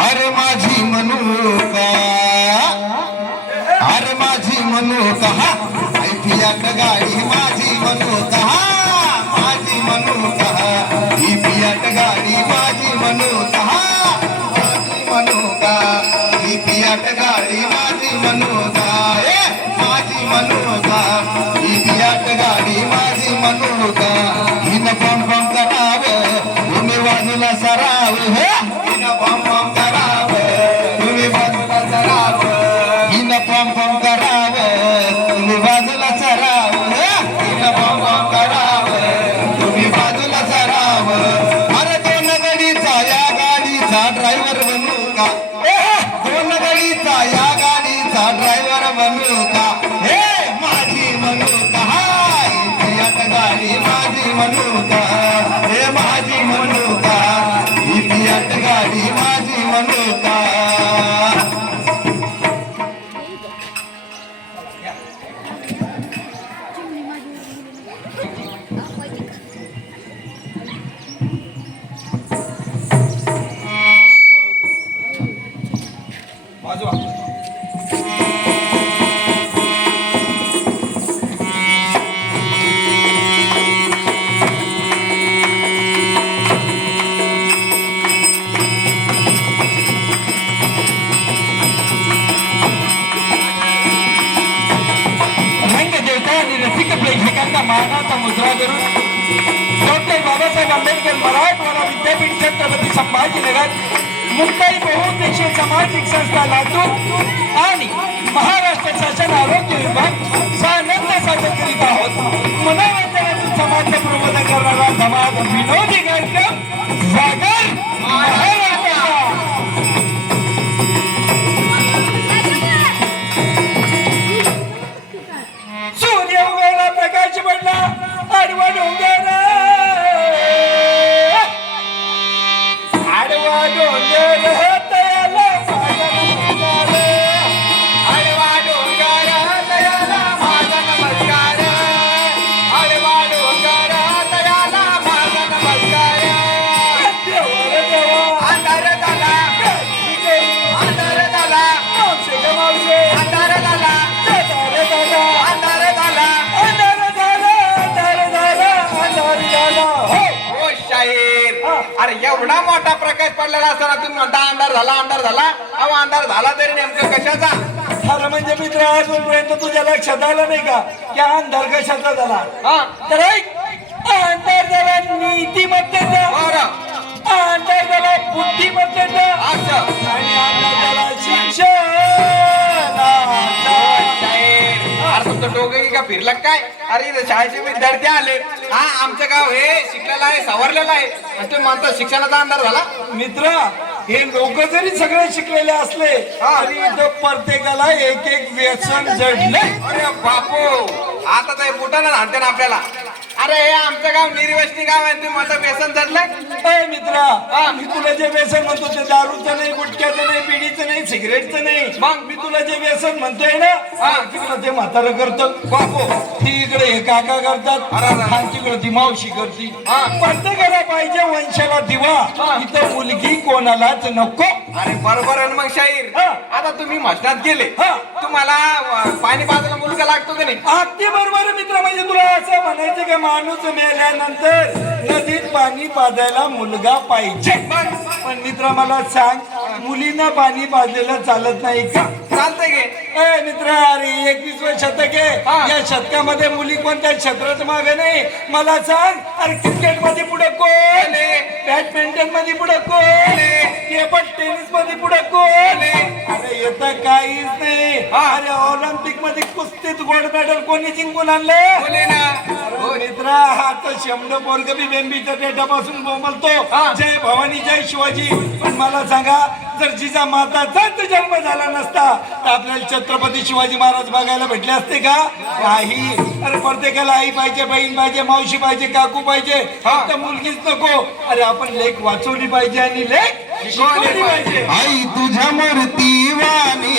अरे माझी मनुका, अरे माझी मनुका, आई फियाट गाडी माझी मनुका, माझी मनुका, ही फियाट गाडी माझी मनुका, माझी मनुका, ही फियाट गाडी माझी मनुका, माझी मनुका, ही फियाट गाडी माझी मनुका, हिन पम पम करावं तुम्ही बाजूला सरावं, हिन पम पम करावं तुम्ही बाजूला सरावं, हिन पम पम करावं तुम्ही बाजूला सरावं, हिन पम पम करावं तुम्ही बाजूला सरावं. अरे दोन गडीचा या गाडीचा ड्रायव्हर बनू का, दोन गडीचा या गाडीचा ड्रायव्हर बनू का, हे माझी मनुका, हाय फियाट गाडी माझी मनुका, हे माझी मनुका, ही फियाट गाडी माझी मनुका. मानाचा मुद्रा करून डॉक्टर बाबासाहेब आंबेडकर मराठवाडा विद्यापीठ छत्रपती संभाजीनगर मुंबई बहुउद्देशीय सामाजिक संस्था लातूर आणि महाराष्ट्र शासन आरोग्य विभाग सानंद साजरा करीत आहोत. मनोरंजनातून समाज प्रबोधन करणारा धमाल विनोदी कार्यक्रम सागर महाराष्ट्र. सूर्य उगवला प्रकाश पडला आडवा डोंगर, आडवा डोंगर तयाला नमस्कार, आडवा डोंगर तयाला माझा नमस्कार, आडवा डोंगर तयाला माझा नमस्कार. देवर देवा अंधार झाला, अंधार झाला, मावशे ग मावशे अंधार झाला, अंधार झाला, अंधार झाला, अंधार झाला, अंधार झाला, अंधार झाला. हो शाहीर, अरे एवढा मोठा प्रकाश पडलेला असताना तुम्ही म्हणता अंधार झाला, अंधार झाला. अहो अंधार झाला तरी नेमकं कशाचा? अरे म्हणजे मित्र अजूनपर्यंत तुझ्या लक्षात आलं नाही का की अंधार कशाचा झाला? तर अंधार झाला नीतिमत्तेचा, अंधार झाला बुद्धिमत्तेचा, आणि अंधार झाला शिक्षणाचा. अरे तुमचं डोकं का फिरलं काय? अरे इथे शाळेचे विद्यार्थी आले, हा आमचं गाव हे शिकलेलं आहे, सवरलेलं आहे, आणि तुम्ही म्हणता शिक्षणाचा अंधार झाला. मित्र हे लोक जरी सगळे शिकलेले असले तरी इथं प्रत्येकाला एक एक व्यसन जडले. अरे बापू आता तर बुटाला राहते ना आपल्याला. अरे हे आमचं गाव निर्व्यसनी गाव आहे, तुम्ही माझं व्यसन जडलंय. मित्रा मी तुला जे व्यसन म्हणतो ते दारूचं नाही, गुटख्याचं नाही, बिडीचं नाही, सिगरेटचं नाही. मग मी तुला जे व्यसन म्हणतोय ना तिकडं ते म्हातारं करतं, बापू ती इकडे हे काका करतात, आणि तिकडे ती मावशी करती. प्रत्येकाला पाहिजे वंशाला दिवा, इथं मुलगी कोणालाच नको. अरे बरोबर आहे मग शाहीर. आता तुम्ही म्हसनात गेले, तुम्हाला पाणी पाजायला मुलगा लागतो का नाही? अगदी बरोबर मित्र. म्हणजे तुला असं म्हणायचं की माणूस मेल्यानंतर नदीत पाणी पाजायला मुलगा पाहिजे. पण मित्र मला सांग, मुलींना पाणी पाजलेलं चालत नाही का? चालतंय गे मित्र. अरे 21वे शतक आहे, या शतकामध्ये मुली कोणत्या क्षेत्रात मागे नाही. मला सांग, अरे क्रिकेट मध्ये पुढे कोण, बॅडमिंटन मध्ये पुढे कोण, टेनिस मध्ये पुढे कोण? अरे येतं काहीच नाही. अरे ऑलिम्पिक मध्ये कुस्तीत गोल्ड मेडल कोणी जिंकून आणलं? मित्र आता शंभर पोरग बी बेंबीच्या डेटापासून बोंबलतो जय भवानी जय शिवाजी. पण मला सांगा, जर जिजा माताचाच जन्म झाला नसता तर आपल्याला छत्रपती शिवाजी महाराज बघायला भेटले असते का? नाही. अरे प्रत्येकाला आई पाहिजे, बहीण पाहिजे, मावशी पाहिजे, काकू पाहिजे, फक्त मुलगीच नको. अरे आपण लेख वाचवली पाहिजे आणि लेख शिकवली पाहिजे. आई तुझ्या मूर्ती वाणी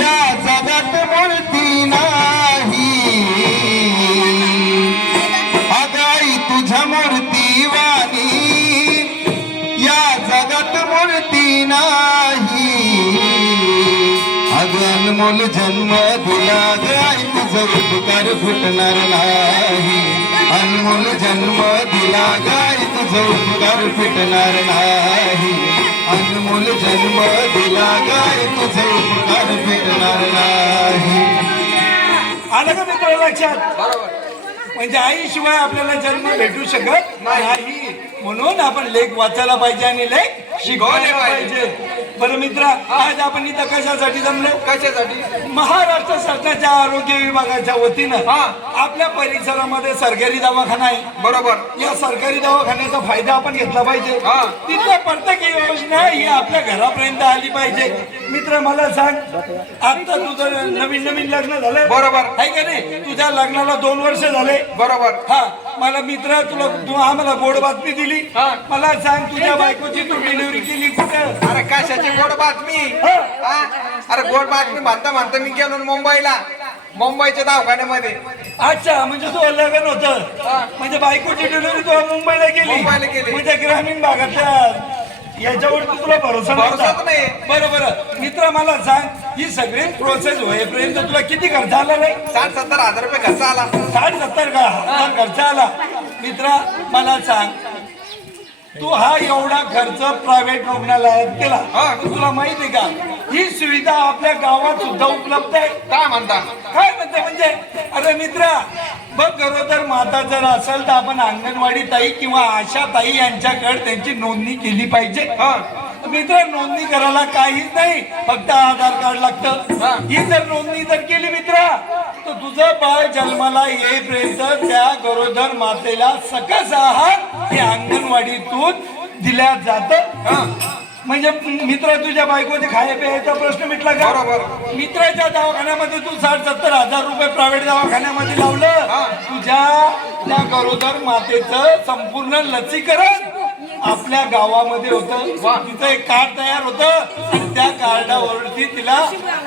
या जगात मूर्ती नाही, अगं आई तुझ्या मूर्ती वाणी या जगात मूर्ती नाही अग अनमोल जन्म दिला ग आई तुझं उपकार फुटणार नाही अनमोल जन्म दिला ग आई तुझं उपकार फुटणार नाही अनमोल जन्म दिला ग आई तुझं उपकार फुटणार नाही. आलं का मित्र लक्षात? बरोबर. म्हणजे आईशिवाय आपल्याला जन्म भेटू शकत नाही म्हणून आपण लेख वाचायला पाहिजे आणि लेख शिकवले पाहिजे. बरं मित्र, आज आपण इथं कशासाठी जमलो? कशासाठी? महाराष्ट्र शासनाच्या आरोग्य विभागाच्या वतीनं आपल्या परिसरामध्ये सरकारी दवाखाना आहे. बरोबर. या सरकारी दवाखान्याचा फायदा आपण घेतला पाहिजे. तिथं प्रत्येक योजना ही आपल्या घरापर्यंत आली पाहिजे. मित्र मला सांग, आता तुझं नवीन नवीन लग्न झालं बरोबर आहे का नाही? तुझ्या लग्नाला 2 वर्ष झाले बरोबर. हा, मला मित्र तू आम्हाला गोड बातमी दिली. मला सांग, तुझ्या बायकोची तू डिलिव्हरी केली कुठं? अरे कशाची गोड बातमी? हा? अरे गोड बातमी म्हणता म्हणता मी गेलो ना मुंबईच्या दवाखान्यामध्ये. अच्छा, म्हणजे तू लग्न होतं म्हणजे बायकोची डिलिव्हरी तू मुंबईला मुंबईला गेली गेली. म्हणजे ग्रामीण भागातल्या याच्यावरती तुला भरोसा भरोसाच नाही. बरोबर. मित्र मला सांग, ही सगळी प्रोसेस होईपर्यंत तुला किती खर्च आला नाही? 60-70 हजार रुपये खर्च आला. 60-70 का हजार खर्च आला? मित्र मला सांग, तू हा एवढा खर्च प्रायव्हेट रुग्णालयात केला, तुला माहिती आहे का ही सुविधा आपल्या गावात सुद्धा उपलब्ध आहे? काय म्हणता? काय म्हणते म्हणजे? अरे मित्रा बघ, गरोदर माता जर असेल तर आपण अंगणवाडी ताई किंवा आशा ताई यांच्याकडे त्यांची नोंदणी केली पाहिजे. मित्र, नोंदणी करायला काहीच नाही, फक्त आधार कार्ड लागतं. ही जर नोंदणी जर केली मित्रा, तर तुझं बाळ जन्माला येईपर्यंत त्या गरोदर मातेला सकस आहार हे अंगणवाडीतून दिल्या जातं. म्हणजे मित्र, तुझ्या बायकोचे खाया प्यायचा प्रश्न मिटला का? बरोबर. मित्राच्या दवाखान्यामध्ये तू 60-70 हजार रुपये प्रायव्हेट दवाखान्यामध्ये लावलं, तुझ्या त्या गरोदर मातेचं संपूर्ण लसीकरण आपल्या गावामध्ये होतं. तिचं एक कार्ड तयार होतं आणि त्या कार्डावरती तिला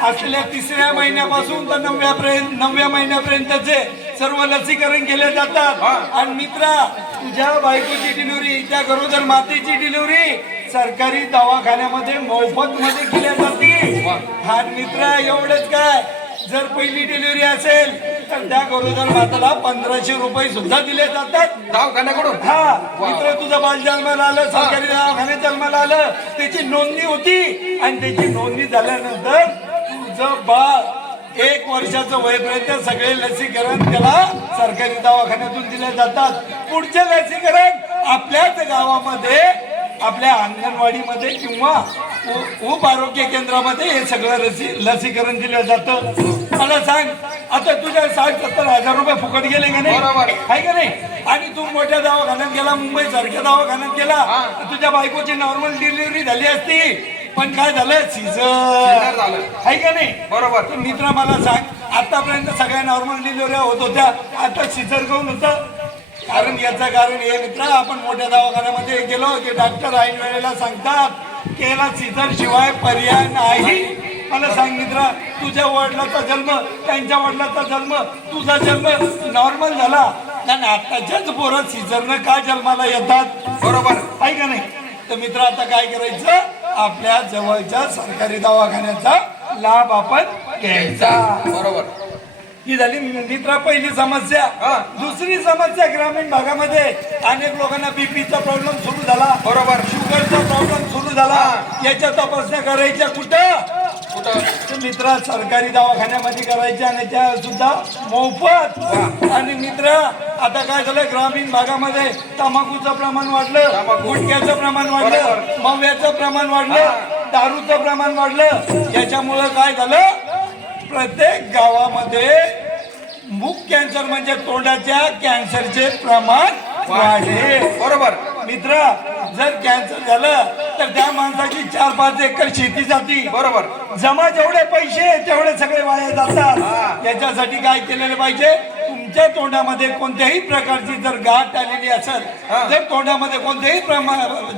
असलेल्या 3ऱ्या महिन्यापासून तर 9व्या महिन्यापर्यंतचे सर्व लसीकरण केले जातात. आणि मित्रा, तुझ्या बायकोची डिलिव्हरी, त्या गरोदर मातेची डिलिव्हरी सरकारी दवाखान्यामध्ये मोफत मध्ये केल्या जाते. हा मित्र, एवढंच काय, जर पहिली डिलिव्हरी असेल तर त्या गरोदर माताला 1500 रुपये सुद्धा दिले जातात दवाखान्याकडून. हा मित्र, तुझं बाल जन्माला आलं, सरकारी दवाखान्यात जन्माला आलं, त्याची नोंदणी होती आणि त्याची नोंदणी झाल्यानंतर तुझं बाळ 1 वर्षाचं वयपर्यंत सगळे लसीकरण त्याला सरकारी दवाखान्यातून दिले जातात. पुढचे लसीकरण आपल्याच गावामध्ये आपल्या अंगणवाडीमध्ये किंवा उप आरोग्य केंद्रामध्ये हे सगळं लसीकरण दिलं जातं. मला सांग, आता तुझ्या 60-70 हजार रुपये फुकट गेले का नाही? बरोबर आहे का नाही? आणि तू मोठ्या दवाखान्यात गेला, मुंबई सारख्या दवाखान्यात गेला, तुझ्या बायकोची नॉर्मल डिलिव्हरी झाली असती, पण काय झालं? सीझर झालं. आहे का नाही? बरोबर. मित्र मला सांग, आतापर्यंत सगळ्या नॉर्मल डिलिव्हऱ्या होत होत्या, आता सीझर काऊन होतं? कारण याचं कारण हे मित्र, आपण मोठ्या दवाखान्यामध्ये गेलो की डॉक्टर ऐन वेळेला सांगतात की याला सीझर शिवाय पर्याय नाही. मला सांग मित्र, तुझ्या वडिलाचा जन्म, त्यांच्या वडिलाचा जन्म, तुझा जन्म नॉर्मल झाला आणि आताच्याच पोरं सीझरनं का जन्माला येतात? बरोबर आहे का नाही? तर मित्र, आता काय करायचं, आपल्या जवळच्या सरकारी दवाखान्याचा लाभ आपण घ्यायचा. बरोबर. ही झाली मित्रा पहिली समस्या. दुसरी समस्या, ग्रामीण भागामध्ये अनेक लोकांना बीपीचा प्रॉब्लेम सुरू झाला. बरोबर. शुगरचा प्रॉब्लेम सुरू झाला. याच्या तपासण्या करायच्या कुठं? मित्र, सरकारी दवाखान्यामध्ये करायच्या आणि त्या सुद्धा मोफत. आणि मित्र, आता काय झालं, ग्रामीण भागामध्ये तंबाखूचं प्रमाण वाढलं, गुटख्याचं प्रमाण वाढलं, मव्याचं प्रमाण वाढलं, दारूचं प्रमाण वाढलं. याच्यामुळं काय झालं, प्रत्येक गावामध्ये मुख कॅन्सर म्हणजे तोंडाच्या कॅन्सरचे प्रमाण वाढले. बरोबर. मित्र, जर कॅन्सर झालं तर त्या माणसाची 4-5 एकर शेती जाती. बरोबर. जमा जेवढे पैसे तेवढे सगळे वाया जातात. याच्यासाठी काय केलेलं पाहिजे, तुमच्या तोंडामध्ये कोणत्याही प्रकारची जर गाठ आलेली असेल, जर तोंडामध्ये कोणत्याही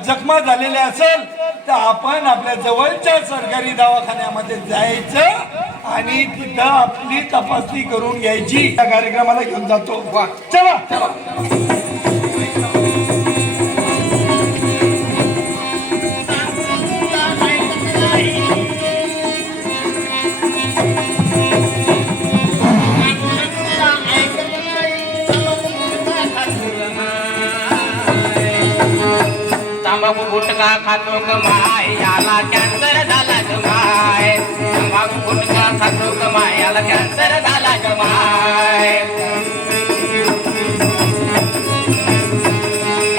जखमा झालेल्या असेल, तर आपण आपल्या जवळच्या सरकारी दवाखान्यामध्ये जायचं आणि तिथं आपली तपासणी करून घ्यायची. त्या कार्यक्रमाला घेऊन जातो. चला चला. Bye. तंबाखू गुटखा खातो ग माय याला कॅन्सर झाला ग माय तंबाखू गुटखा खातो ग माय याला कॅन्सर झाला ग माय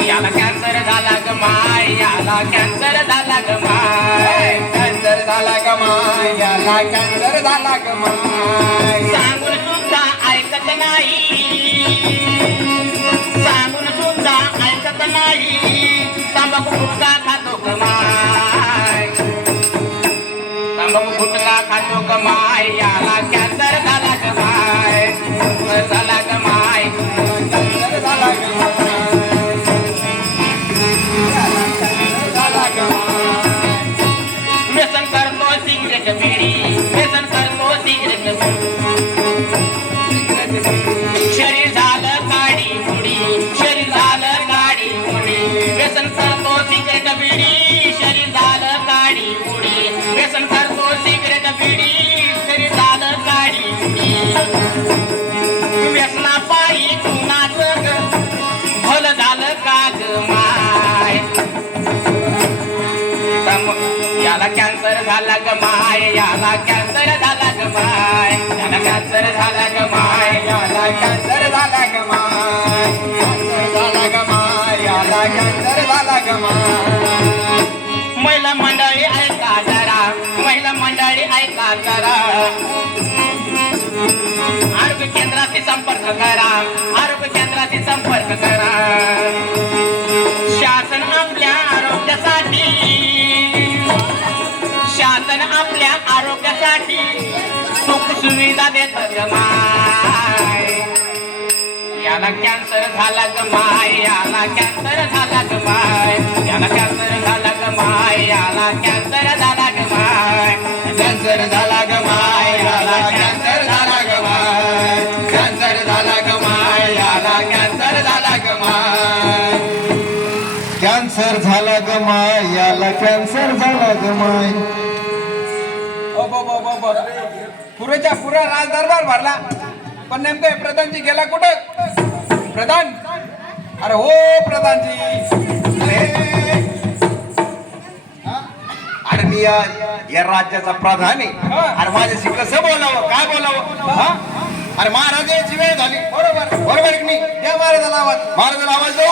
याला कॅन्सर झाला ग माय याला कॅन्सर झाला ग माय कॅन्सर झाला ग माय याला कॅन्सर झाला ग माय सांगून सुद्धा ऐकत नाही सांगून सुद्धा ऐकत नाही तंबाखू गुटखा खातो ग माय तंबाखू गुटखा खातो ग माय याला कॅन्सर झाला ग माय कॅन्सर झाला ग माय कॅन्सर झाला ग माय झाला ग माय व्यसन करतो सिगरेट बिडी व्यसन करतो सिगरेट शरीर झालं गाडी उडी शरीर झालं गाडी उडी व्यसन करतो सिगरेट बिडी शरीर झालं गाडी उडी व्यसन करतो सिगरेट बिडी शरीर झालं गाडी उडी व्यसना पायी कुणाचं ग भलं झालं का ग माय याला कॅन्सर झाला ग माय याला कॅन्सर झाला ग माय याला कॅन्सर झाला ग माय याला कॅन्सर झाला ग माय कॅन्सर झाला ग माय याला कॅन्सर झाला ग माय महिला मंडळी ऐका जरा महिला मंडळी ऐका जरा आरोग्य केंद्राशी संपर्क करा आरोग्य केंद्राशी संपर्क करा शासन आपल्या आरोग्यासाठी शासन आपल्या आरोग्यासाठी सुख सुविधा देत ग माय याला कॅन्सर झाला ग माय याला कॅन्सर झाला ग माय याला कॅन्सर झाला ग माय याला कॅन्सर झाला ग माय कॅन्सर झाला ग माय याला कॅन्सर झाला ग माय कॅन्सर झाला ग माय याला कॅन्सर झाला ग माय कॅन्सर झाला ग माय याला कॅन्सर झाला ग माय पुरेच्या पुरा राज दरबार भरला पण नेमकं प्रधानजी गेला कुठं प्रधान अरे हो प्रधानजी अरे मी या राज्याचा प्रधान आहे अरे माझ्याशी कसं बोलावं काय बोलावं हा? अरे महाराजाची वेळ झाली बरोबर बरोबर आहे की नाही द्या महाराजाला आवाज महाराजाला आवाज दो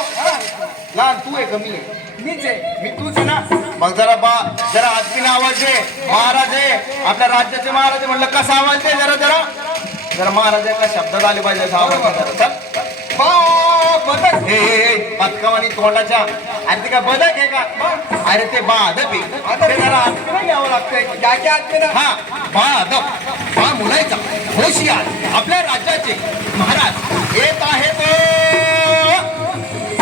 लहान तू आहे कमी आहे मीच आहे मी तूच आहे ना मग जरा आजकीने आवाज दे महाराज आहे आपल्या राज्याचे महाराज म्हणलं कसा आवाज दे जरा महाराज एका शब्दात आले पाहिजे असा आवाज दे जरा. चल बदक पथकावानी तोंडाच्या अरे ते काय बदक आहे का अरे ते बाधप आहे ते जरा आजकीने घ्यावं लागतंय जागे आदमी ना हा बाधप बा मुलायचा होशियार आपल्या राज्याचे महाराज येत आहे तो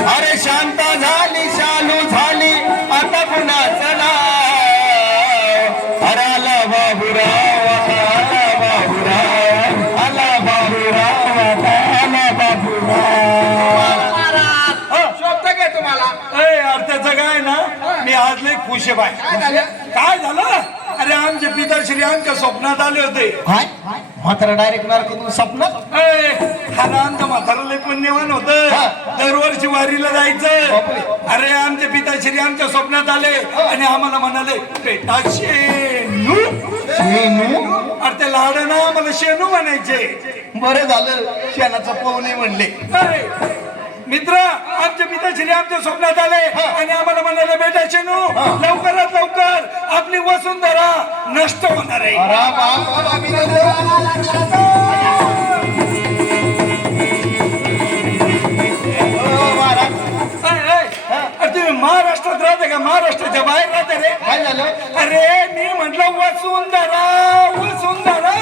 अरे शांत झाली चालू झाली आता पुन्हा चला अरे आला बाबूराव आला बाबूराव आला बाबूराव आला बाबूराव शोभत काय तुम्हाला अर्थाचं काय ना मी आज लई खुश आहे बाय काय झालं काय झालं अरे आमचे पिताश्री आमच्या स्वप्नात आले होते काय म्हातारा डायरेक्ट नारकून स्वप्नात हा आमचं म्हातारा लई पुण्यवान होत दरवर्षी वारीला जायचं अरे आमचे पिताश्री आमच्या स्वप्नात आले आणि आम्हाला म्हणाले बेटा शेनू अरे ते लाड ना आम्हाला शेनू म्हणायचे बरं झालं शेणाचं पोहणे म्हणले मित्र आमच्या पिताश्री आमच्या स्वप्नात आले आणि आम्हाला म्हणाले बेटा शेनू लवकरात लवकर आपली वसुंधरा नष्ट होणार आहे तुम्ही महाराष्ट्रात राहते का महाराष्ट्राच्या बाहेर राहते रे काय झालं अरे मी म्हंटल वसुंधरा वसुंधरा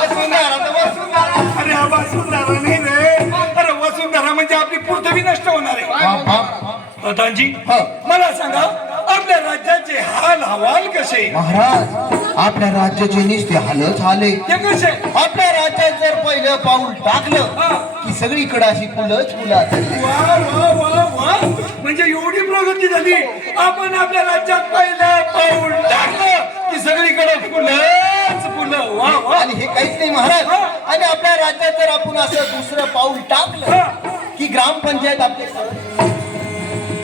अरे हा वसुंधरा नाही रे अरे वसुंधरा म्हणजे आपली पृथ्वी नष्ट होणार आहे प्रधानजी मला सांगा आपल्या राज्याचे हाल हवाल कसे महाराज आपल्या राज्याचे निस्ते हालच आले ते कसे आपल्या राज्यात जर पहिलं पाऊल टाकलं की सगळीकडे अशी फुलंच फुलं चालली वा वा वा वा म्हणजे एवढी प्रगती झाली आपण आपल्या राज्यात पहिलं पाऊल टाकलं की सगळीकडे फुलंच फुलं वा वा आणि हे काहीच नाही महाराज आणि आपल्या राज्यात जर आपण असं दुसरं पाऊल टाकलं की ग्रामपंचायत आपले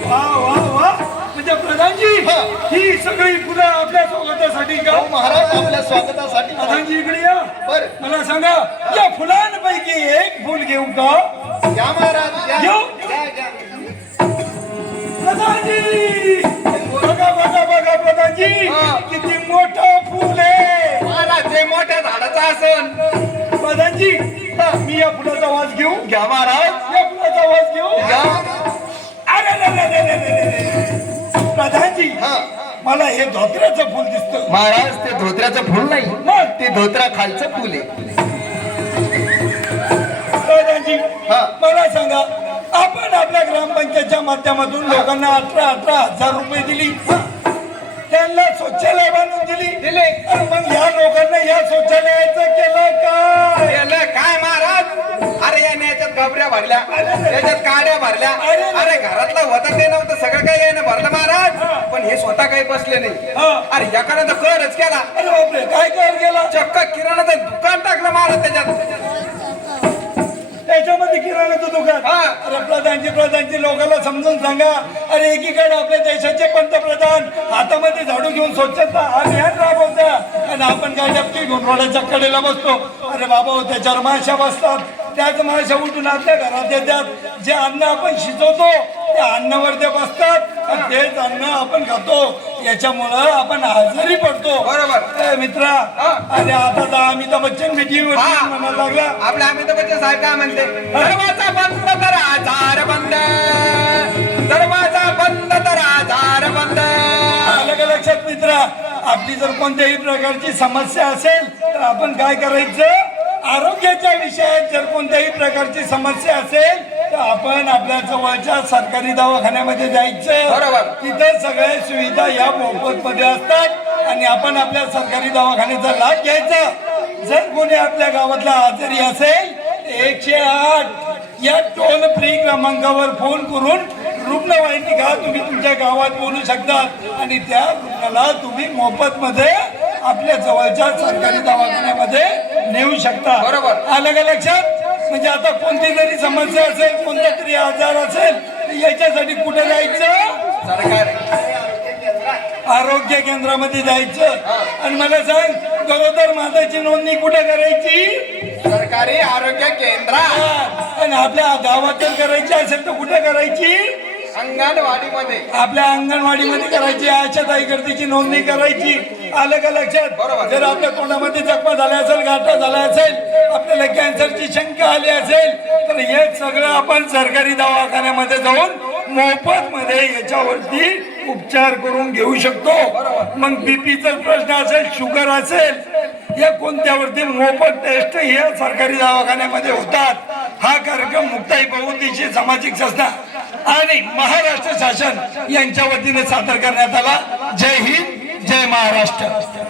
वा वा वा म्हणजे प्रधानजी हा. ही सगळी फुलं आपल्या स्वागतासाठी का हो महाराज आपल्या स्वागतासाठी प्रधानजी इकडे या बर मला सांगा या फुलांपैकी एक फुल घेऊ का या महाराज या. घेऊ या, या. प्रधानजी बघा बघा बघा प्रधानजी हा. किती मोठं फुल आहे महाराज जे मोठ्या झाडाचा असन प्रधानजी मी या फुलाचा वास घेऊ घ्या महाराज या फुलाचा वास घेऊ घ्या. अरे रे रे रे रे रे रे. प्रधानजी हा. मला हे धोत्र्याचं फुल दिसतं महाराज ते धोत्र्याचं फुल नाही मग ते धोत्रा खालचं फुल आहे प्रधानजी हा. मला सांगा आपण आपल्या ग्रामपंचायतच्या माध्यमातून लोकांना 18,000 रुपये दिली त्यांना शौचालय बांधून दिली अरे मग या लोकांना या शौचालयाचं केलं काय केलं काय महाराज अरे याने याच्यात गाबऱ्या भरल्या याच्यात काड्या भरल्या अरे घरातलं होतं ते नव्हतं सगळं काही याने भरलं महाराज पण हे स्वतः काही बसले नाही हा. अरे याकडे तर करच केला अरे बापरे काय कर गेला चक्क किराणाचं दुकान टाकलं महाराज त्याच्यात त्याच्यामध्ये किराणाचं दुकान हा. अरे प्रधानजी लोकांना समजून सांगा अरे एकीकडे आपल्या देशाचे पंतप्रधान हातामध्ये झाडू घेऊन स्वच्छता अभियान राबवता आणि आपण काय डबकी घेऊन रोडाच्या कडेला बसतो अरे बाबा त्याच्यावर माश्या बसतात त्याच माश्या उठून आपल्या घरात येतात जे अन्न आपण शिजवतो त्या अन्नावर ते बसतात आणि तेच अन्न आपण खातो याच्यामुळं आपण आजारी पडतो बरोबर. ए, मित्रा अरे आता तर अमिताभ बच्चन मीटिंग हा. म्हणायला लागला आपल्या अमिताभ बच्चन साहेब काय म्हणते दरवाजा बंद तर आजार बंद दरवाजा बंद तर आजार बंद आलं का लक्षात मित्रा आपली जर कोणत्याही प्रकारची समस्या असेल तर आपण काय करायचं आरोग्याच्या विषयात जर कोणत्याही प्रकारची समस्या असेल तर आपण आपल्या जवळच्या सरकारी दवाखान्यामध्ये जायचं बरोबर. तिथे सगळ्या सुविधा या मोफत मध्ये असतात आणि आपण आपल्या सरकारी दवाखान्याचा लाभ घ्यायचा जर कोणी आपल्या गावातला आजारी असेल 108 या टोल फ्री क्रमांकावर फोन करून रुग्णवाहिनी का तुम्ही तुमच्या गावात बोलू शकतात आणि त्या रुग्णाला तुम्ही मोफत मध्ये आपल्या जवळच्या सरकारी दवाखान्यामध्ये नेऊ शकता बरोबर. आलं का लक्षात म्हणजे आता कोणती जरी समस्या असेल कोणता तरी आजार असेल तर याच्यासाठी कुठे जायचं सरकार आरोग्य केंद्रामध्ये जायचं आणि मला सांग गरोदर माताची नोंदणी कुठे करायची सरकारी आरोग्य केंद्र आणि आपल्या गावात जर करायची असेल तर कुठे करायची अंगणवाडीमध्ये आपल्या अंगणवाडीमध्ये करायची आशाताई गर्दीची नोंदणी करायची आलं का लक्षात बरोबर. जर आपल्या तोंडामध्ये जखमा झाल्या असेल गाठा झाला असेल आपल्याला कॅन्सरची शंका आली असेल तर हे सगळं आपण सरकारी दवाखान्यामध्ये जाऊन मोफत मध्ये याच्यावरती उपचार करून घेऊ शकतो मग बीपीचा प्रश्न असेल शुगर असेल या कोणत्यावरती मोफत टेस्ट हे सरकारी दवाखान्यामध्ये होतात हा कार्यक्रम मुक्ताई बहुउद्देशीय सामाजिक संस्था आणि महाराष्ट्र शासन यांच्या वतीने सादर करण्यात आला जय हिंद जय महाराष्ट्र